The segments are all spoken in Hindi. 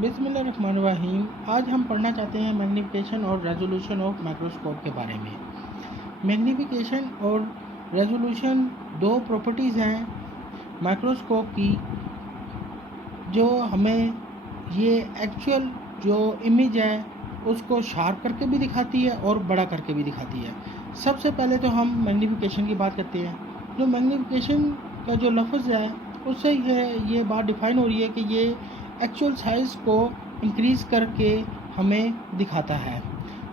बिस्मिल्लाहिर्रहमानिर्रहीम। आज हम पढ़ना चाहते हैं मैग्नीफिकेशन और रेजोल्यूशन ऑफ माइक्रोस्कोप के बारे में। मैग्नीफिकेशन और रेजोल्यूशन दो प्रॉपर्टीज़ हैं माइक्रोस्कोप की जो हमें ये एक्चुअल जो इमेज है उसको शार्प करके भी दिखाती है और बड़ा करके भी दिखाती है। सबसे पहले तो हम मैग्नीफिकेशन की बात करते हैं। जो मैग्नीफिकेशन का जो लफ्ज़ है उससे ये बात डिफ़ाइन हो रही है कि ये एक्चुअल साइज़ को इंक्रीज़ करके हमें दिखाता है।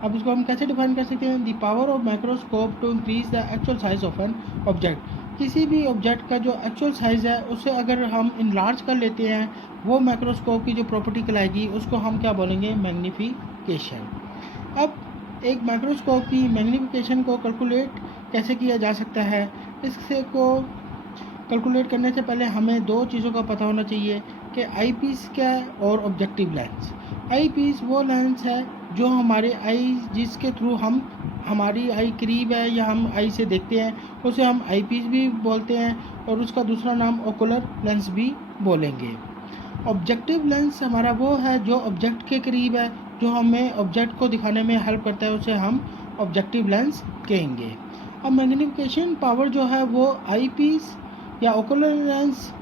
अब इसको हम कैसे डिफ़ाइन कर सकते हैं? The power of microscope to increase the actual size of an object. किसी भी ऑब्जेक्ट का जो एक्चुअल साइज़ है उसे अगर हम इनलार्ज कर लेते हैं, वो माइक्रोस्कोप की जो प्रॉपर्टी कहलाएगी उसको हम क्या बोलेंगे? मैग्नीफिकेशन। अब एक माइक्रोस्कोप की मैग्नीफिकेशन को कैलकुलेट कैसे किया जा सकता है? इससे को कैलकुलेट करने से पहले हमें दो चीज़ों का पता होना चाहिए कि आई पीस क्या है और ऑब्जेक्टिव लेंस। आई पीस वो लेंस है जो हमारे आई जिसके थ्रू हम हमारी आई करीब है या हम आई से देखते हैं उसे हम आई पीस भी बोलते हैं और उसका दूसरा नाम ओकुलर लेंस भी बोलेंगे। ऑब्जेक्टिव लेंस हमारा वो है जो ऑब्जेक्ट के करीब है, जो हमें ऑब्जेक्ट को दिखाने में हेल्प करता है, उसे हम ऑब्जेक्टिव लेंस कहेंगे। अब मैग्नीफिकेशन पावर जो है वो आई पीस या ओकुलर लेंस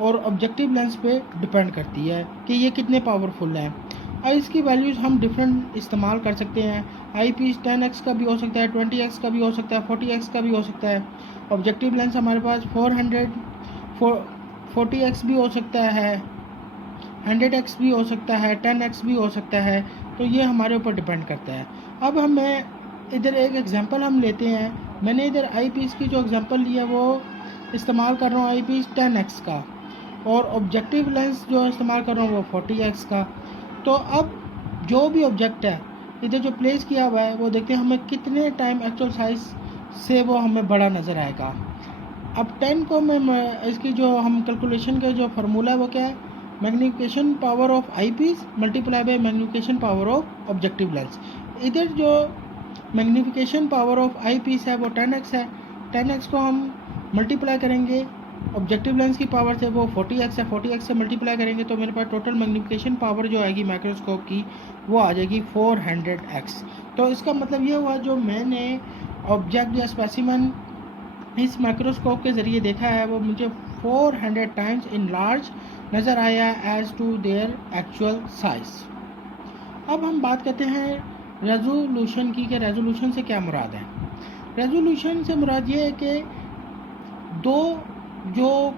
और ऑब्जेक्टिव लेंस पे डिपेंड करती है कि ये कितने पावरफुल हैं। और इसकी वैल्यूज़ हम डिफरेंट इस्तेमाल कर सकते हैं। आई पीस 10x का भी हो सकता है, 20x का भी हो सकता है, 40x का भी हो सकता है। ऑब्जेक्टिव लेंस हमारे पास 40x भी हो सकता है, 100x भी हो सकता है, 10x भी हो सकता है। तो ये हमारे ऊपर डिपेंड करता है। अब हमें इधर एक एग्जांपल हम लेते हैं। मैंने इधर आई पीस की जो एग्जांपल लिया वो इस्तेमाल कर रहा हूँ आई पीस 10x का, और ऑब्जेक्टिव लेंस जो इस्तेमाल कर रहा हूँ वो 40x का। तो अब जो भी ऑब्जेक्ट है इधर जो प्लेस किया हुआ है वो देखते हैं हमें कितने टाइम एक्चुअल साइज से वो हमें बड़ा नज़र आएगा। अब 10 को मैं इसकी जो हम कैलकुलेशन का जो फार्मूला है वो क्या है? Magnification power of eyepiece multiply by magnification power of objective lens. इधर जो magnification power of eyepiece है वो 10x है। 10x को हम मल्टीप्लाई करेंगे ऑब्जेक्टिव लेंस की पावर से, वो 40x है, 40x से मल्टीप्लाई करेंगे तो मेरे पास टोटल मैग्नीफिकेशन पावर जो आएगी माइक्रोस्कोप की वो आ जाएगी 400x। तो इसका मतलब ये हुआ जो मैंने ऑब्जेक्ट या स्पेसिमन इस माइक्रोस्कोप के ज़रिए देखा है वो मुझे 400 टाइम्स इन लार्ज नज़र आया as to their actual size. अब हम बात करते हैं रेजोल्यूशन की कि रेजोल्यूशन से क्या मुराद है। रेजोल्यूशन से मुराद ये है कि दो जो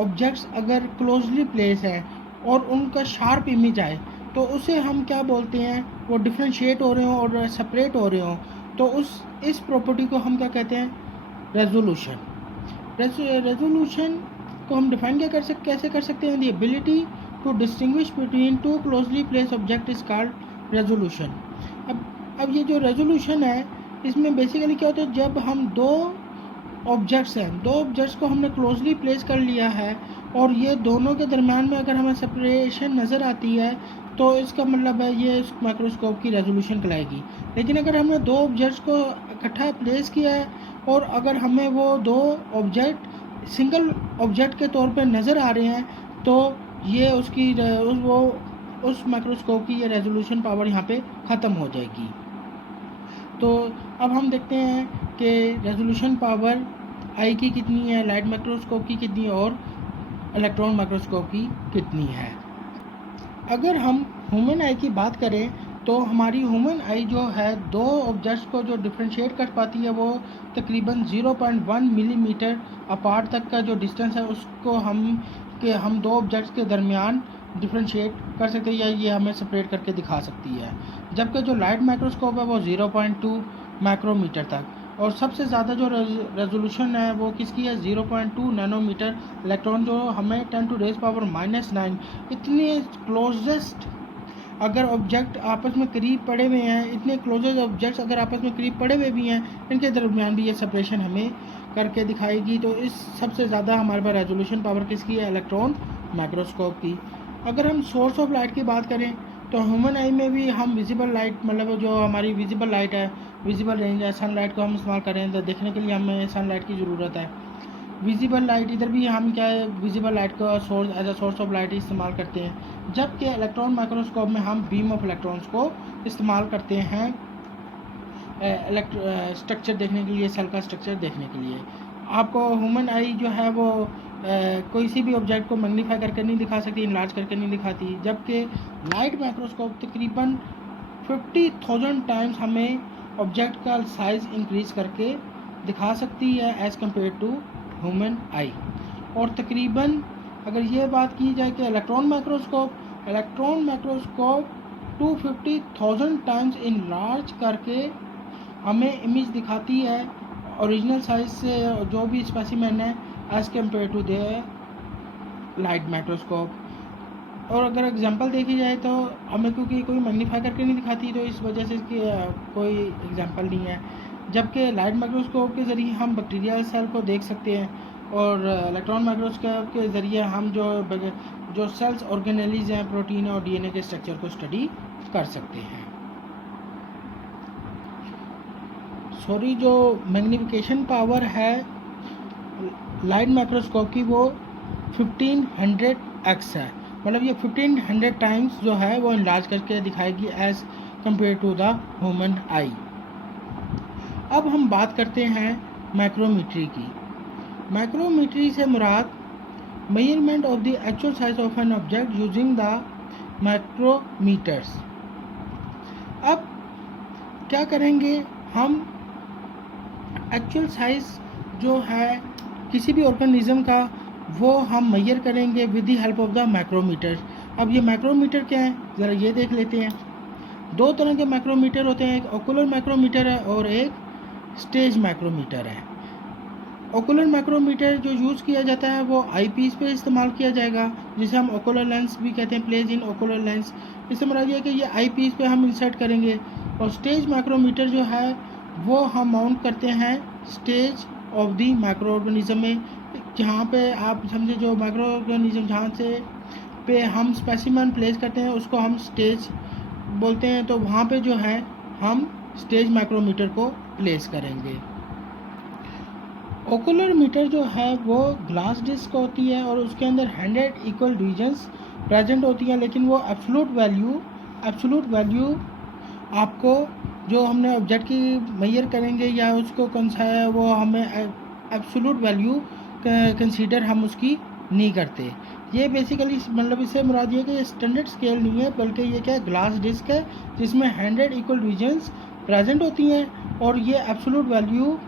ऑब्जेक्ट्स अगर क्लोजली प्लेस है और उनका शार्प इमेज आए तो उसे हम क्या बोलते हैं? वो डिफ्रेंशिएट हो रहे हों और सेपरेट हो रहे हों तो इस प्रॉपर्टी को हम क्या कहते हैं? रेजोल्यूशन। रेजोल्यूशन को हम डिफाइन कैसे कर सकते हैं? The ability to distinguish between two closely place object is called resolution. अब ये जो रेजोल्यूशन है इसमें बेसिकली क्या होता है? जब हम दो ऑब्जेक्ट्स को हमने क्लोजली प्लेस कर लिया है और ये दोनों के दरम्यान में अगर हमें सेपरेशन नज़र आती है तो इसका मतलब है ये इस माइक्रोस्कोप की रेजोल्यूशन कहलाएगी। लेकिन अगर हमने दो ऑब्जेक्ट्स को इकट्ठा प्लेस किया है और अगर हमें वो दो ऑब्जेक्ट सिंगल ऑब्जेक्ट के तौर पे नज़र आ रहे हैं तो ये उस माइक्रोस्कोप की ये रेजोल्यूशन पावर यहाँ पे ख़त्म हो जाएगी। तो अब हम देखते हैं कि रेजोल्यूशन पावर आई की कितनी है, लाइट माइक्रोस्कोप की कितनी है और इलेक्ट्रॉन माइक्रोस्कोप की कितनी है। अगर हम ह्यूमन आई की बात करें तो हमारी ह्यूमन आई जो है दो ऑब्जेक्ट्स को जो डिफ्रेंशिएट कर पाती है वो तकरीबन 0.1 मिलीमीटर अपार्ट तक का जो डिस्टेंस है उसको हम दो ऑब्जेक्ट्स के दरमियान डिफ्रेंशिएट कर सकते हैं या ये हमें सेपरेट करके दिखा सकती है। जबकि जो लाइट माइक्रोस्कोप है वो 0.2 माइक्रोमीटर तक, और सबसे ज़्यादा जो रेजोल्यूशन है वो किसकी है? 0.2 नैनोमीटर। इलेक्ट्रॉन जो हमें 10⁻⁻⁹ इतने क्लोजेस्ट अगर ऑब्जेक्ट आपस में करीब पड़े हुए हैं, इतने क्लोजेस्ट ऑब्जेक्ट्स अगर आपस में करीब पड़े हुए भी हैं, इनके दरमियान भी ये सेपरेशन हमें करके दिखाएगी। तो इस सबसे ज़्यादा हमारे पास रेजोल्यूशन पावर किसकी है? इलेक्ट्रॉन माइक्रोस्कोप की। अगर हम सोर्स ऑफ लाइट की बात करें तो ह्यूमन आई में भी हम विजिबल लाइट मतलब जो हमारी विजिबल लाइट है, विजिबल रेंज है, सनलाइट को हम इस्तेमाल करें तो देखने के लिए हमें सनलाइट की ज़रूरत है। विजिबल लाइट, इधर भी हम क्या है विजिबल लाइट का source as a source of light इस्तेमाल करते हैं, जबकि इलेक्ट्रॉन माइक्रोस्कोप में हम बीम ऑफ इलेक्ट्रॉन्स को इस्तेमाल करते हैं स्ट्रक्चर देखने के लिए, सेल का स्ट्रक्चर देखने के लिए। आपको ह्यूमन आई जो है वो कोई सी भी ऑब्जेक्ट को मैग्नीफाई करके नहीं दिखा सकती, इनलार्ज करके नहीं दिखाती, जबकि लाइट माइक्रोस्कोप तकरीबन 50,000 टाइम्स हमें ऑब्जेक्ट का साइज़ इंक्रीज़ करके दिखा सकती है as compare to human eye. और तकरीबन अगर ये बात की जाए कि इलेक्ट्रॉन माइक्रोस्कोप 250,000 टाइम्स इनलार्ज करके हमें इमेज दिखाती है ओरिजिनल साइज से जो भी स्पेसिमेन है as compare to the light microscope. और अगर एग्जांपल देखी जाए तो हमें क्योंकि कोई मैग्नीफाई करके नहीं दिखाती, तो इस वजह से इसकी कोई एग्जांपल नहीं है, जबकि लाइट माइक्रोस्कोप के ज़रिए हम बैक्टीरियल सेल को देख सकते हैं और इलेक्ट्रॉन माइक्रोस्कोप के ज़रिए हम जो सेल्स ऑर्गेनेलीज हैं, प्रोटीन और डीएनए के स्ट्रक्चर को स्टडी कर सकते हैं। सॉरी, जो मैग्नीफिकेशन पावर है लाइट माइक्रोस्कोप की वो 1500x है, मतलब ये 1500 टाइम्स जो है वो इनलार्ज करके दिखाएगी as compare to the human eye. अब हम बात करते हैं माइक्रोमीट्री की। माइक्रोमीट्री से मुराद measurement of the actual size of an object using the micrometers. अब क्या करेंगे हम, एक्चुअल साइज जो है किसी भी ऑर्गेनिज्म का वो हम मेजर करेंगे with the help of the micrometer. अब ये माइक्रोमीटर क्या है ज़रा ये देख लेते हैं। दो तरह के माइक्रोमीटर होते हैं, एक ओकुलर माइक्रोमीटर है और एक स्टेज माइक्रोमीटर है। ओकुलर माइक्रोमीटर जो यूज़ किया जाता है वो आई पीस पे इस्तेमाल किया जाएगा, जिसे हम ओकुलर लेंस भी कहते हैं, प्लेस इन ओकुलर लेंस। इससे मुराद ये है कि ये आई पीस पे हम इंसर्ट करेंगे। और स्टेज माइक्रोमीटर जो है वो हम माउंट करते हैं stage of the micro organism में, जहाँ पे आप समझे जो माइक्रो ऑर्गेनिज्म जहाँ से पे हम स्पेसिमेन प्लेस करते हैं उसको हम स्टेज बोलते हैं, तो वहाँ पे जो है हम स्टेज माइक्रोमीटर को प्लेस करेंगे। ओकुलर मीटर जो है वो ग्लास डिस्क होती है और उसके अंदर 100 इक्वल डिवीजन्स प्रेजेंट होती हैं, लेकिन वो एब्सोलूट वैल्यू आपको जो हमने ऑब्जेक्ट की मेजर करेंगे या उसको कौन सा है वो हमें एब्सोलूट वैल्यू कंसीडर हम उसकी नहीं करते। ये बेसिकली मतलब इससे मुराद ये कि ये स्टैंडर्ड स्केल नहीं है, बल्कि ये क्या है ग्लास डिस्क है जिसमें 100 इक्वल डिवीजन्स प्रेजेंट होती हैं और ये एब्सोलूट वैल्यू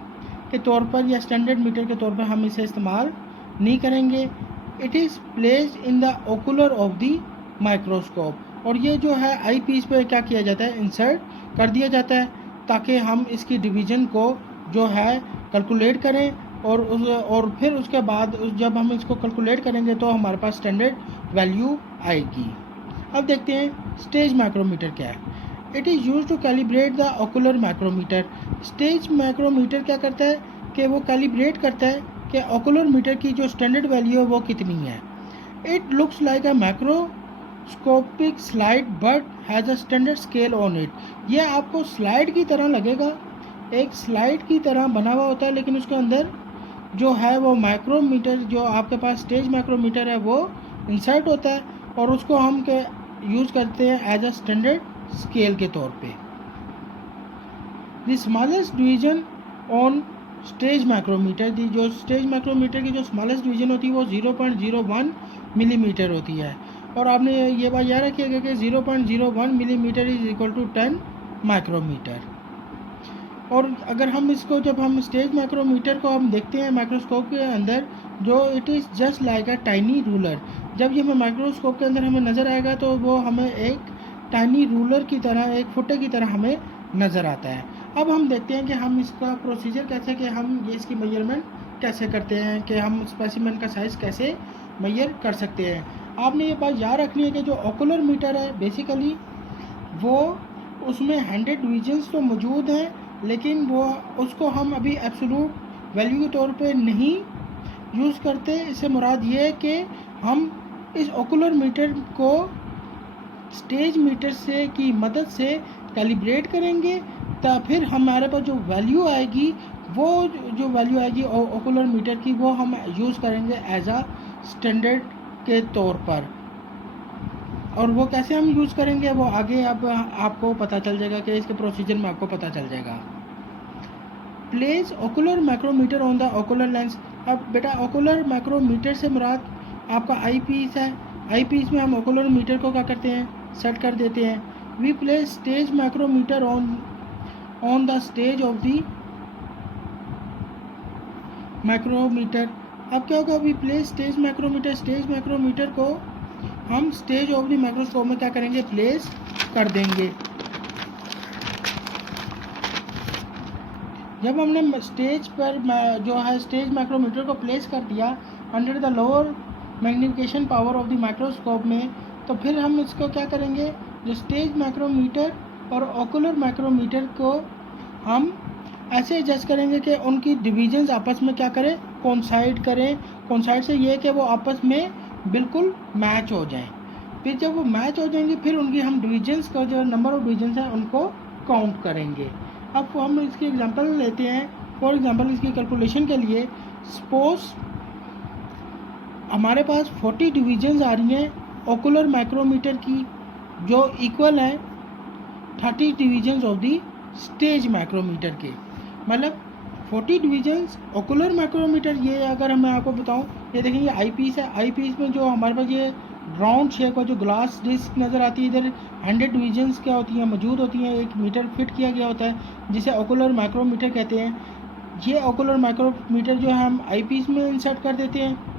के तौर पर या स्टैंडर्ड मीटर के तौर पर हम इसे इस्तेमाल नहीं करेंगे। It is placed in the ocular of the microscope, और ये जो है आई पीस पे क्या किया जाता है इंसर्ट कर दिया जाता है ताकि हम इसकी डिवीज़न को जो है कैलकुलेट करें और फिर उसके बाद जब हम इसको कैलकुलेट करेंगे तो हमारे पास स्टैंडर्ड वैल्यू आएगी। अब देखते हैं स्टेज माइक्रोमीटर क्या है। It is use to calibrate the ocular micrometer. Stage micrometer क्या करता है कि वो कैलिब्रेट करता है कि ओकुलर मीटर की जो स्टैंडर्ड वैल्यू है वो कितनी है। It looks like a microscopic slide but has a standard scale on it. ये आपको स्लाइड की तरह लगेगा, एक स्लाइड की तरह बना हुआ होता है, लेकिन उसके अंदर जो है वो माइक्रोमीटर जो आपके पास स्टेज माइक्रोमीटर है वो इंसर्ट होता है और उसको हम यूज़ करते हैं एज अ स्टैंडर्ड स्केल के तौर पे। The smallest division on stage micrometer, the जो स्टेज माइक्रोमीटर की जो स्मॉलेस्ट डिवीजन होती है वो 0.01 मिलीमीटर होती है। और आपने ये बात याद रखिएगा कि 0.01 millimetre is equal to 10 micrometre. और अगर हम इसको जब हम स्टेज माइक्रोमीटर को हम देखते हैं माइक्रोस्कोप के अंदर, जो it is just like a tiny ruler. जब ये हमें माइक्रोस्कोप के अंदर हमें नज़र आएगा तो वो हमें एक टाइनी रूलर की तरह, एक फुटे की तरह हमें नज़र आता है। अब हम देखते हैं कि हम इसका प्रोसीजर कैसे, कि हम ये इसकी मेजरमेंट कैसे करते हैं, कि हम स्पेसिमेन का साइज़ कैसे मेजर कर सकते हैं। आपने ये बात याद रखनी है कि जो ओकुलर मीटर है बेसिकली वो उसमें 100 डिवीजन्स तो मौजूद हैं, लेकिन वो उसको हम अभी एब्सोलूट वैल्यू के तौर पे नहीं यूज़ करते। इससे मुराद ये है कि हम इस ओकुलर मीटर को स्टेज मीटर से की मदद से कैलिब्रेट करेंगे, फिर हमारे पास जो वैल्यू आएगी वो जो वैल्यू आएगी ओकुलर मीटर की वो हम यूज़ करेंगे एज अ स्टैंडर्ड के तौर पर। और वो कैसे हम यूज़ करेंगे वो आगे अब आपको पता चल जाएगा कि इसके प्रोसीजर में आपको पता चल जाएगा। Place ocular micrometer on the ocular lens. अब बेटा ओकुलर माइक्रोमीटर से मुराद आपका आई पीस है। आई पीस में हम ओकुलर मीटर को क्या करते हैं, सेट कर देते हैं। We place stage micrometer on the stage of the micrometer. अब क्या होगा, we place stage micrometer, stage micrometer को हम स्टेज ऑफ द माइक्रोस्कोप में क्या करेंगे, प्लेस कर देंगे। जब हमने स्टेज पर जो है स्टेज माइक्रोमीटर को प्लेस कर दिया under the lower magnification power of the microscope में, तो फिर हम इसको क्या करेंगे, जो स्टेज माइक्रोमीटर और ओकुलर माइक्रोमीटर को हम ऐसे एडजस्ट करेंगे कि उनकी डिवीजन्स आपस में क्या करें, कोइंसाइड करें। कोइंसाइड से ये कि वो आपस में बिल्कुल मैच हो जाएं। फिर जब वो मैच हो जाएंगे फिर उनकी हम डिवीजन्स का जो नंबर ऑफ डिवीजन्स हैं उनको काउंट करेंगे। अब हम इसकी एग्जांपल लेते हैं। फॉर एग्जांपल इसकी कैलकुलेशन के लिए सपोज हमारे पास 40 डिवीजन्स आ रही हैं ओकुलर माइक्रोमीटर की, जो इक्वल है 30 divisions of the stage micrometer के। मतलब 40 डिवीजन्स ओकुलर माइक्रोमीटर, ये अगर मैं आपको बताऊं, ये देखें ये आई पीस है। आई पीस में जो हमारे पास ये राउंड शेप का जो ग्लास डिस्क नज़र आती है, इधर 100 डिवीजन्स क्या होती हैं, मौजूद होती हैं। एक मीटर फिट किया गया होता है जिसे ओकुलर माइक्रोमीटर कहते हैं। ये ओकुलर माइक्रोमीटर जो है हम आई पीस में इंसर्ट कर देते हैं।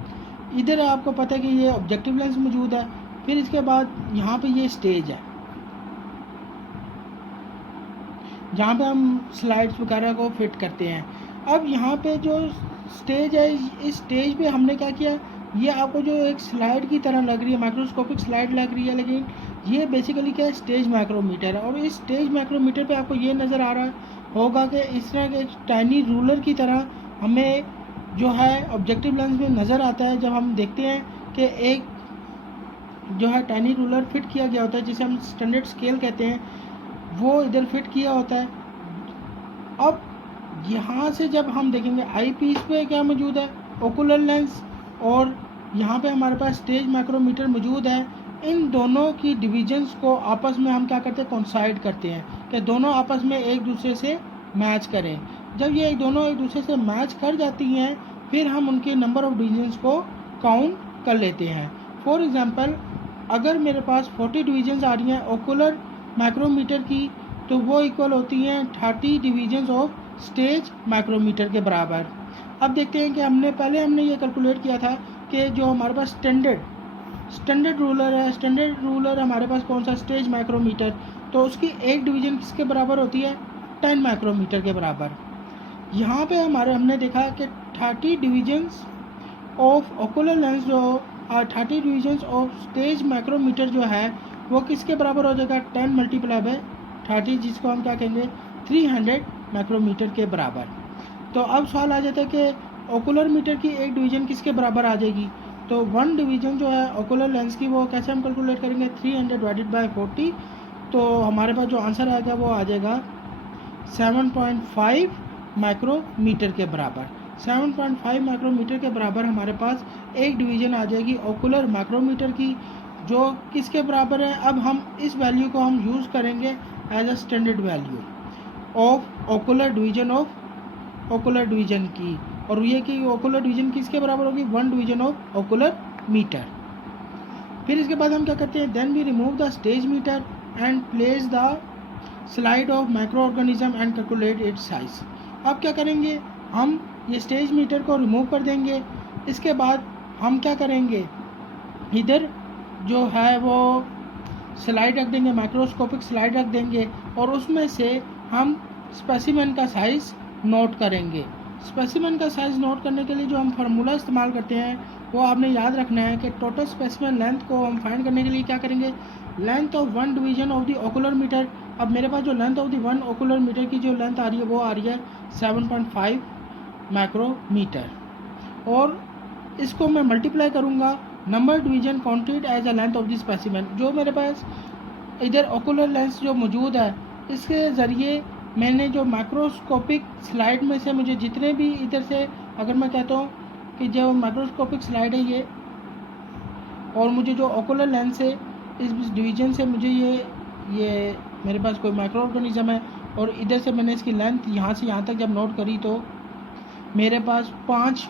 इधर आपको पता है कि ये ऑब्जेक्टिव लेंस मौजूद है। फिर इसके बाद यहाँ पे ये स्टेज है जहाँ पे हम स्लाइड्स वगैरह को फिट करते हैं। अब यहाँ पे जो स्टेज है, इस स्टेज पे हमने क्या किया, ये आपको जो एक स्लाइड की तरह लग रही है, माइक्रोस्कोपिक स्लाइड लग रही है, लेकिन ये बेसिकली क्या है, स्टेज माइक्रोमीटर है। और इस स्टेज माइक्रोमीटर पे आपको ये नज़र आ रहा होगा कि इस तरह के टाइनी रूलर की तरह हमें जो है ऑब्जेक्टिव लेंस में नज़र आता है। जब हम देखते हैं कि एक जो है टाइनी रूलर फिट किया गया होता है जिसे हम स्टैंडर्ड स्केल कहते हैं, वो इधर फिट किया होता है। अब यहाँ से जब हम देखेंगे आई पीस पे क्या मौजूद है, ओकुलर लेंस, और यहाँ पे हमारे पास स्टेज माइक्रोमीटर मौजूद है। इन दोनों की डिवीजन्स को आपस में हम क्या करते हैं, कोइंसाइड करते हैं कि दोनों आपस में एक दूसरे से मैच करें। जब ये दोनों एक दूसरे से मैच कर जाती हैं फिर हम उनके नंबर ऑफ डिवीजन्स को काउंट कर लेते हैं। फॉर एग्जांपल अगर मेरे पास 40 डिवीजन्स आ रही हैं ओकुलर माइक्रोमीटर की, तो वो इक्वल होती हैं 30 डिवीजन्स ऑफ स्टेज माइक्रोमीटर के बराबर। अब देखते हैं कि हमने ये कैलकुलेट किया था कि जो हमारे पास स्टैंडर्ड रूलर है, स्टैंडर्ड रूलर हमारे पास कौन सा, स्टेज माइक्रोमीटर, तो उसकी एक डिवीजन किसके बराबर होती है, 10 माइक्रोमीटर के बराबर। यहाँ पे हमने देखा कि 30 डिवीजन्स ऑफ ओकुलर लेंस जो 30 डिवीजन्स ऑफ स्टेज माइक्रोमीटर जो है वो किसके बराबर हो जाएगा, 10 मल्टीप्लाई बाय 30, जिसको हम क्या कहेंगे 300 माइक्रोमीटर के बराबर। तो अब सवाल आ जाता है कि ओकुलर मीटर की एक डिवीज़न किसके बराबर आ जाएगी। तो वन डिवीज़न जो है ओकुलर लेंस की वो कैसे हम कैलकुलेट करेंगे, 300 डिवाइडेड बाय 40। तो हमारे पास जो आंसर आएगा वो आ जाएगा 7.5 माइक्रोमीटर के बराबर। 7.5 माइक्रोमीटर के बराबर हमारे पास एक डिवीज़न आ जाएगी ओकुलर माइक्रोमीटर की, जो किसके बराबर है। अब हम इस वैल्यू को हम यूज़ करेंगे as a standard value of ocular division की, और ये कि ओकुलर डिवीज़न किसके बराबर होगी, 1 डिवीज़न ऑफ ओकुलर मीटर। फिर इसके बाद हम क्या करते हैं, then we remove the stage meter and place the slide of microorganism and calculate its size. अब क्या करेंगे, हम ये स्टेज मीटर को रिमूव कर देंगे। इसके बाद हम क्या करेंगे, इधर जो है वो स्लाइड रख देंगे, माइक्रोस्कोपिक स्लाइड रख देंगे, और उसमें से हम स्पेसिमेन का साइज़ नोट करेंगे। स्पेसिमेन का साइज़ नोट करने के लिए जो हम फार्मूला इस्तेमाल करते हैं वो आपने याद रखना है कि टोटल स्पेसिमेन लेंथ को हम फाइंड करने के लिए क्या करेंगे, length of 1 division of the ocular meter. अब मेरे पास जो length of the 1 ocular meter की जो लेंथ आ रही है वो आ रही है 7.5 माइक्रोमीटर, और इसको मैं मल्टीप्लाई करूँगा number division counted as a length of the specimen. जो मेरे पास इधर ओकुलर लेंस जो मौजूद है इसके ज़रिए मैंने जो माइक्रोस्कोपिक स्लाइड में से मुझे जितने भी इधर से, अगर मैं कहता हूँ कि जो माइक्रोस्कोपिक स्लाइड है ये, और मुझे जो ओकुलर लेंस है इस डिवीजन से मुझे ये मेरे पास कोई माइक्रो ऑर्गेनिज्म है, और इधर से मैंने इसकी लेंथ यहाँ से यहाँ तक जब नोट करी तो मेरे पास 5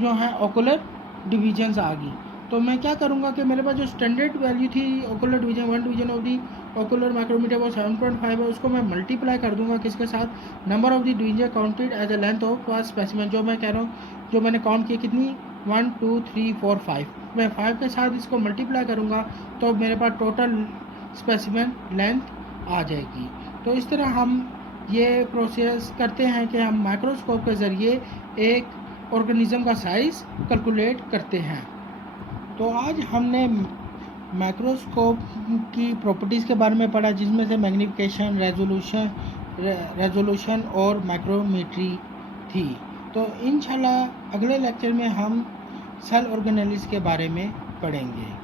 जो है ओकुलर डिवीजन्स आ गई। तो मैं क्या करूँगा कि मेरे पास जो स्टैंडर्ड वैल्यू थी ocular division, 1 division of the ocular micrometer वो 7.5 है, उसको मैं मल्टीप्लाई कर दूंगा किसके साथ, number of the division counted as a length of specimen, जो मैं कह रहा हूँ जो मैंने काउंट किया कितनी 1 2 3 4 5, मैं 5 के साथ इसको मल्टीप्लाई करूँगा तो मेरे पास टोटल स्पेसिमेन लेंथ आ जाएगी। तो इस तरह हम ये प्रोसेस करते हैं कि हम माइक्रोस्कोप के ज़रिए एक ऑर्गेनिज़म का साइज़ कैलकुलेट करते हैं। तो आज हमने माइक्रोस्कोप की प्रॉपर्टीज़ के बारे में पढ़ा, जिसमें से मैग्नीफिकेशन, रेजोल्यूशन और माइक्रोमेट्री थी। तो इंशाल्लाह अगले लेक्चर में हम सेल ऑर्गेनेल्स के बारे में पढ़ेंगे।